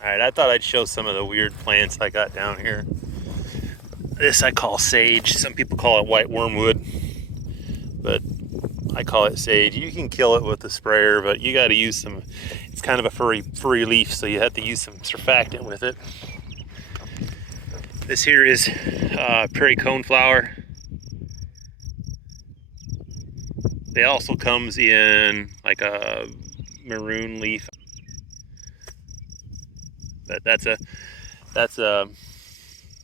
Alright, I thought I'd show some of the weird plants I got down here. This I call sage. Some people call it white wormwood, but I call it sage. You can kill it with a sprayer, but you got to use some, it's kind of a furry leaf, so you have to use some surfactant with it. This here is prairie coneflower. It also comes in like a maroon leaf. But that's a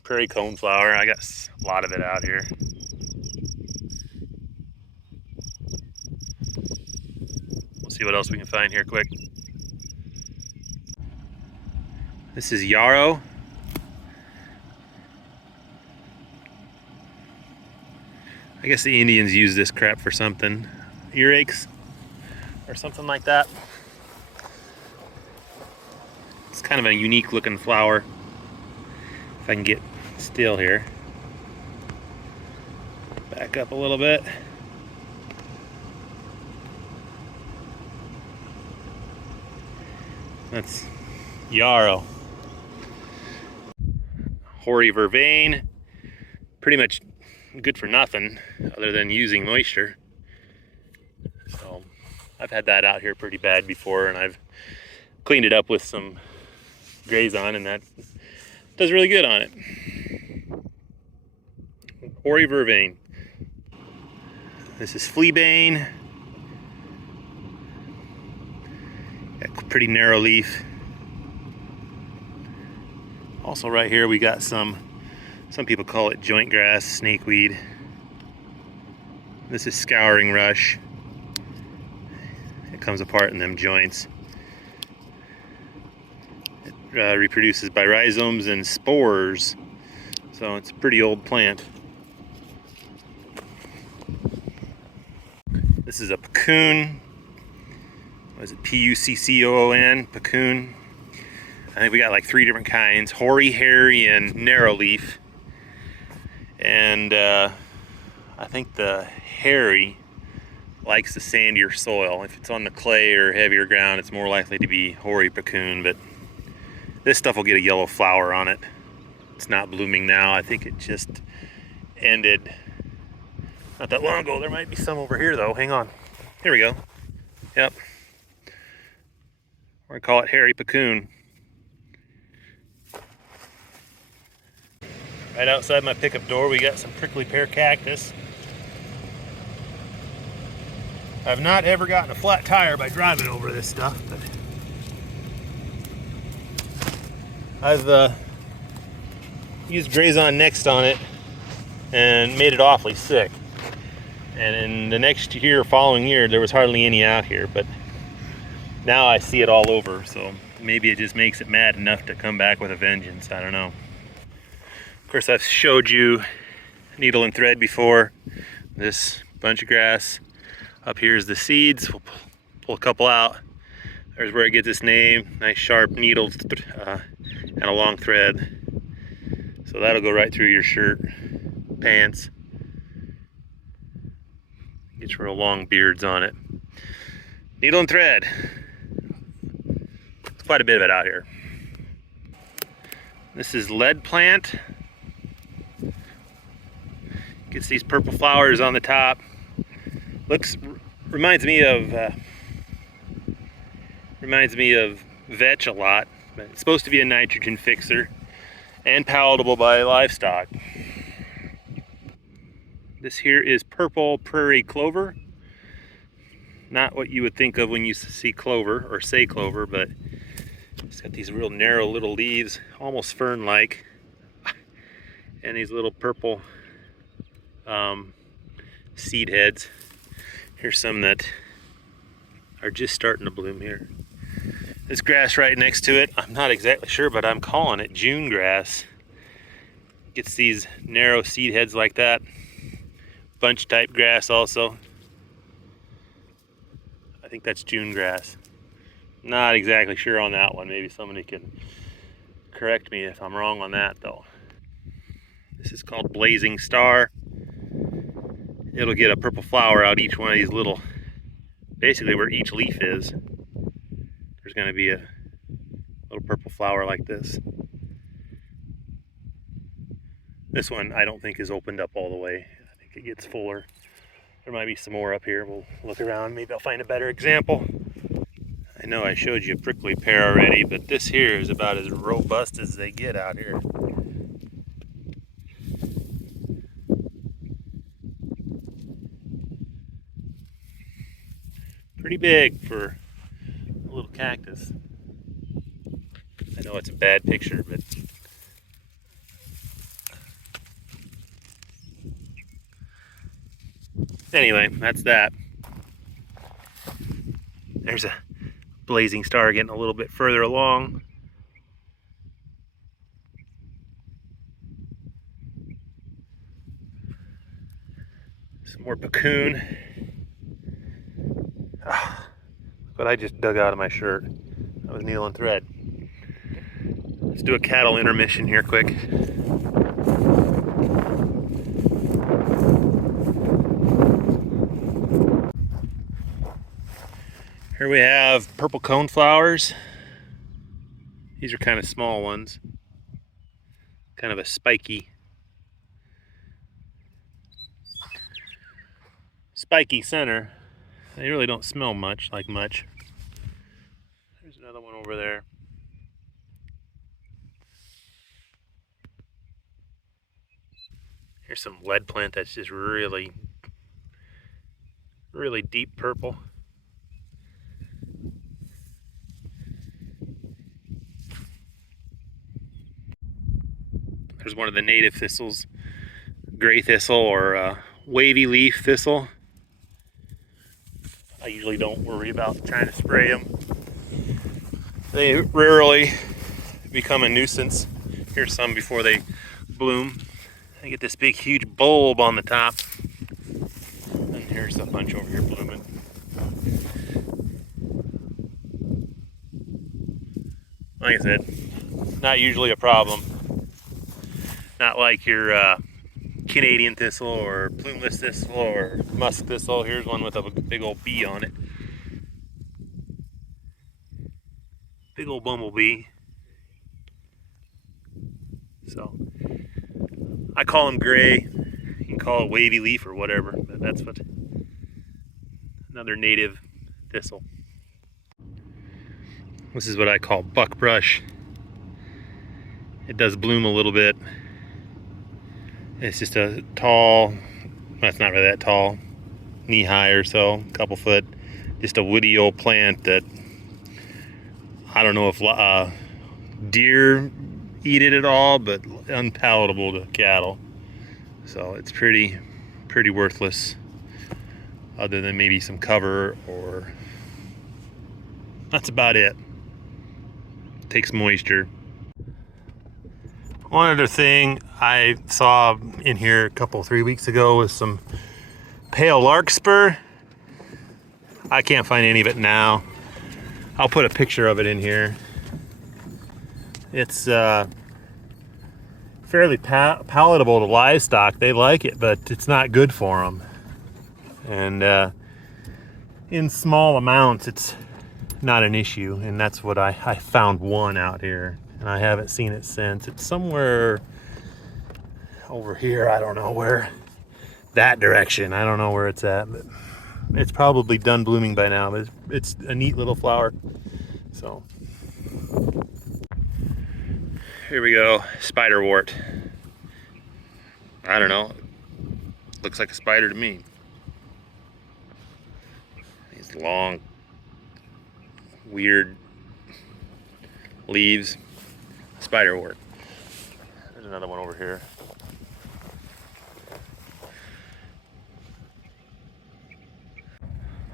prairie coneflower. I got a lot of it out here. We'll see what else we can find here quick. This is yarrow. I guess the Indians use this crap for something. Earaches or something like that. It's kind of a unique looking flower. If I can get still here. Back up a little bit. That's yarrow. Hoary vervain. Pretty much good for nothing other than using moisture. So I've had that out here pretty bad before, and I've cleaned it up with some Grazon, and that does really good on it. Hoary vervain. This is fleabane. Got pretty narrow leaf. Also right here we got some people call it joint grass, snakeweed. This is scouring rush. It comes apart in them joints. It reproduces by rhizomes and spores, so it's a pretty old plant. This is a puccoon. What is it? P-U-C-C-O-O-N, puccoon. I think we got like 3 different kinds: hoary, hairy, and narrow leaf. And I think the hairy likes the sandier soil. If it's on the clay or heavier ground, it's more likely to be hoary puccoon, but this stuff will get a yellow flower on it. It's not blooming now. I think it just ended not that long ago. There might be some over here though. Hang on. Here we go. Yep. We're gonna call it hairy puccoon. Right outside my pickup door, we got some prickly pear cactus. I've not ever gotten a flat tire by driving over this stuff, but I've used Grazon Next on it and made it awfully sick. And in the next year, following year, there was hardly any out here, but now I see it all over, so maybe it just makes it mad enough to come back with a vengeance. I don't know. Of course, I've showed you needle and thread before. This bunch of grass. Up here is the seeds. We'll pull a couple out. There's where it gets its name. Nice sharp needles and a long thread. So that'll go right through your shirt, pants. Gets real long beards on it. Needle and thread. There's quite a bit of it out here. This is lead plant. Gets these purple flowers on the top. Reminds me of vetch a lot, but it's supposed to be a nitrogen fixer and palatable by livestock. This here is purple prairie clover. Not what you would think of when you see clover or say clover, but it's got these real narrow little leaves, almost fern-like, and these little purple seed heads. Here's some that are just starting to bloom here. This grass right next to it, I'm not exactly sure, but I'm calling it June grass. Gets these narrow seed heads like that. Bunch type grass also. I think that's June grass. Not exactly sure on that one. Maybe somebody can correct me if I'm wrong on that though. This is called Blazing Star. It'll get a purple flower out each one of these little, basically where each leaf is. There's going to be a little purple flower like this. This one I don't think is opened up all the way. I think it gets fuller. There might be some more up here. We'll look around. Maybe I'll find a better example. I know I showed you a prickly pear already, but this here is about as robust as they get out here. Pretty big for a little cactus. I know it's a bad picture, but anyway, that's that. There's a blazing star getting a little bit further along. Some more puccoon. Ah, look what I just dug out of my shirt. That was needle and thread. Let's do a cattle intermission here quick. Here we have purple cone flowers. These are kind of small ones. Kind of a spiky center. They really don't smell much. There's another one over there. Here's some lead plant that's just really deep purple. There's one of the native thistles, gray thistle or wavy leaf thistle. I usually don't worry about trying to spray them. They rarely become a nuisance. Here's some before they bloom. I get this big huge bulb on the top. And here's a bunch over here blooming. Like I said, not usually a problem. Not like your Canadian thistle or plumeless thistle or musk thistle. Here's one with a big old bee on it. Big old bumblebee. So I call them gray. You can call it wavy leaf or whatever, but that's what another native thistle. This is what I call buckbrush. It does bloom a little bit. It's just a tall, well, it's not really that tall, knee high or so, a couple foot, just a woody old plant that I don't know if deer eat it at all, but unpalatable to cattle. So it's pretty worthless, other than maybe some cover, or that's about it. Takes moisture. One other thing I saw in here 3 weeks ago was some pale larkspur. I can't find any of it now. I'll put a picture of it in here. It's fairly palatable to livestock. They like it, but it's not good for them. And in small amounts, it's not an issue. And that's what I found one out here. And I haven't seen it since. It's somewhere over here. I don't know where. That direction. I don't know where it's at, but it's probably done blooming by now. But it's a neat little flower. So here we go. Spiderwort. I don't know. Looks like a spider to me. These long, weird leaves. Spiderwort. There's another one over here.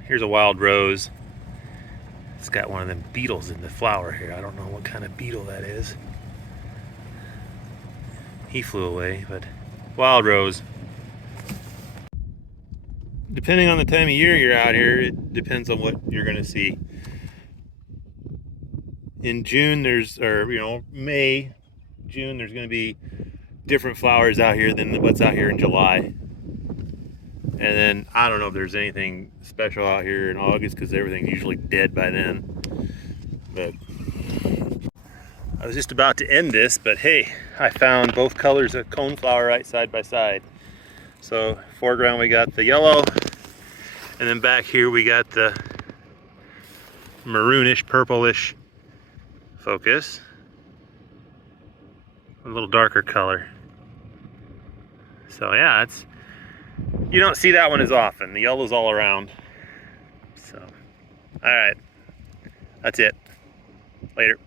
Here's a wild rose. It's got one of them beetles in the flower here. I don't know what kind of beetle that is. He flew away, but wild rose. Depending on the time of year you're out here, it depends on what you're gonna see. In June, May, June, there's going to be different flowers out here than what's out here in July. And then I don't know if there's anything special out here in August because everything's usually dead by then. But was just about to end this, but hey, I found both colors of coneflower right side by side. So foreground we got the yellow, and then back here we got the maroonish, purplish focus. A little darker color. So yeah, you don't see that one as often. The yellow's all around. So, all right, that's it. Later.